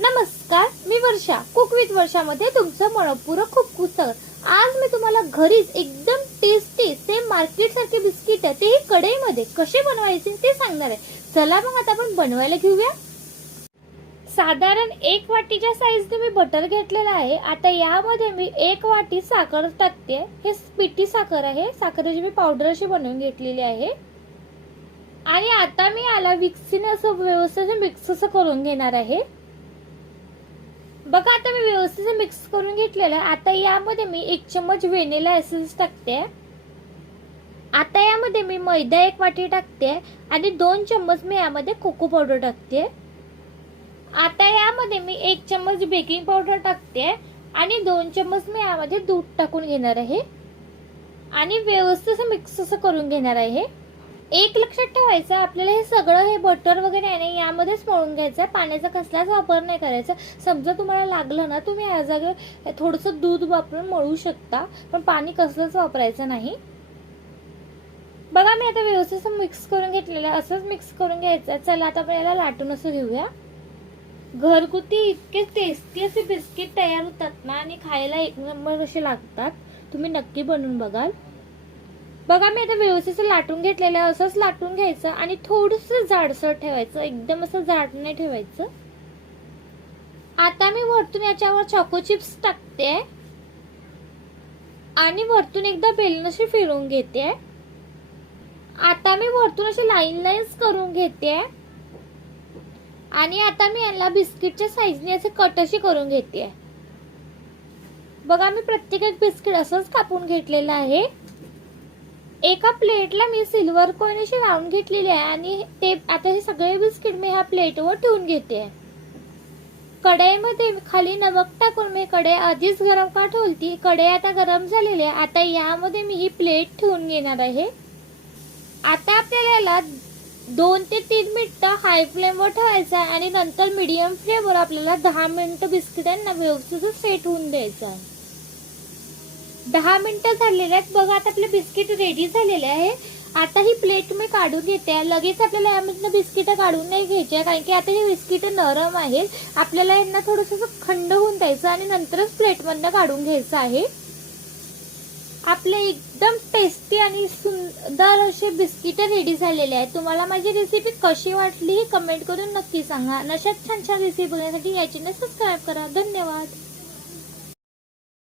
नमस्कार मी वर्षा. Cook with वर्षामध्ये तुमचं मनपूर्वक खूप खूप आज मी तुम्हाला घरीच एकदम टेस्टी सेम मार्केट सारखे बिस्किट तेही कढईमध्ये कसे बनवायचे ते सांगणार आहे. चला मग आता आपण बनवायला घेऊया. साधारण एक वाटीच्या साईजने मी बटर घेतलेला आहे. आता यामध्ये मी एक वाटी साखर टाकते. हे पिठी साखर आहे. साखरेची मी पावडर अशी बनवून घेतलेली आहे. आणि आता मी याला विक्सीने असं व्यवस्थित मिक्स असं करून घेणार आहे. बघा आता मी व्यवस्थित मिक्स करून घेतलेलं आता यामध्ये मी एक चम्मच व्हेनिला एसेन्स टाकते. आता यामध्ये मी मैदा एक वाटी टाकते आणि दोन चम्मच मी यामध्ये कोको पावडर टाकते. आता यामध्ये मी एक चम्मच बेकिंग पावडर टाकते आणि दोन चम्मच मी यामध्ये दूध टाकून घेणार आहे. आणि व्यवस्थित मिक्स असं करून घेणार आहे. एक लक्षात ठेवायचं आपल्याला हे सगळं हे बटर वगैरे आहे ना यामध्येच मळून घ्यायचं आहे पाण्याचा कसलाच वापर नाही करायचा. समजा तुम्हाला लागलं ना तुम्ही या जागे थोडंसं दूध वापरून मळू शकता पण पाणी कसलंच वापरायचं नाही. बघा मी आता व्यवस्थित मिक्स करून घेतलेलं आहे. असंच मिक्स करून घ्यायचं चला आता आपण याला लाटून असं घेऊया. घरगुती इतके टेस्टी असे बिस्किट तयार होतात ना आणि खायला एक नंबर कसे लागतात. तुम्ही नक्की बनवून बघाल. बघा मी आता व्यवस्थित लाटून घेतलेलं आहे. असंच लाटून घ्यायचं आणि थोडस जाडसर ठेवायचं. एकदम असं जाड नाही ठेवायचं. आता मी वरतून याच्यावर चॉको चिप्स टाकते. आणि वरतून एकदा बेलनशी फिरवून घेते. आता मी वरतून अशी लाईन लाईन्स करून घेते. आणि आता मी याला बिस्किटच्या साईजने असे कट अशी करून घेते. बघा मी प्रत्येक एक बिस्किट असंच कापून घेतलेलं आहे. एका प्लेटला मी सिल्वर कॉइन अशी लावून घेतलेली आहे आणि ते आता हे सगळे बिस्किट मी ह्या प्लेटवर ठेवून घेते. कढईमध्ये खाली नमक टाकून मी कढई आधीच गरम का ठेवली कढई आता गरम झालेली आहे. आता यामध्ये मी ही प्लेट ठेवून घेणार आहे. आता आपल्याला याला दोन ते तीन मिनटं हाय फ्लेमवर ठेवायचं आहे आणि नंतर मीडियम फ्लेमवर आपल्याला दहा मिनटं बिस्किटांना व्यवस्थित सेट होऊन द्यायचं आहे. दहा मिनिटं झालेले आहेत. बघा आता आपले बिस्किट रेडी झालेले आहे. आता ही प्लेट मी काढून घेते. लगेच आपल्याला यामधनं बिस्किटं काढून नाही घ्यायचे कारण की आता ही बिस्किट नरम आहेत. आपल्याला यांना थोडस खंड होऊन द्यायचं आणि नंतरच प्लेटमधनं काढून घ्यायचं आहे. आपले एकदम टेस्टी आणि सुंदर असे बिस्किट रेडी झालेले आहेत. तुम्हाला माझी रेसिपी कशी वाटली हे कमेंट करून नक्की सांगा. नशात छान छान रेसिपी बघण्यासाठी याची सबस्क्राईब करा. धन्यवाद.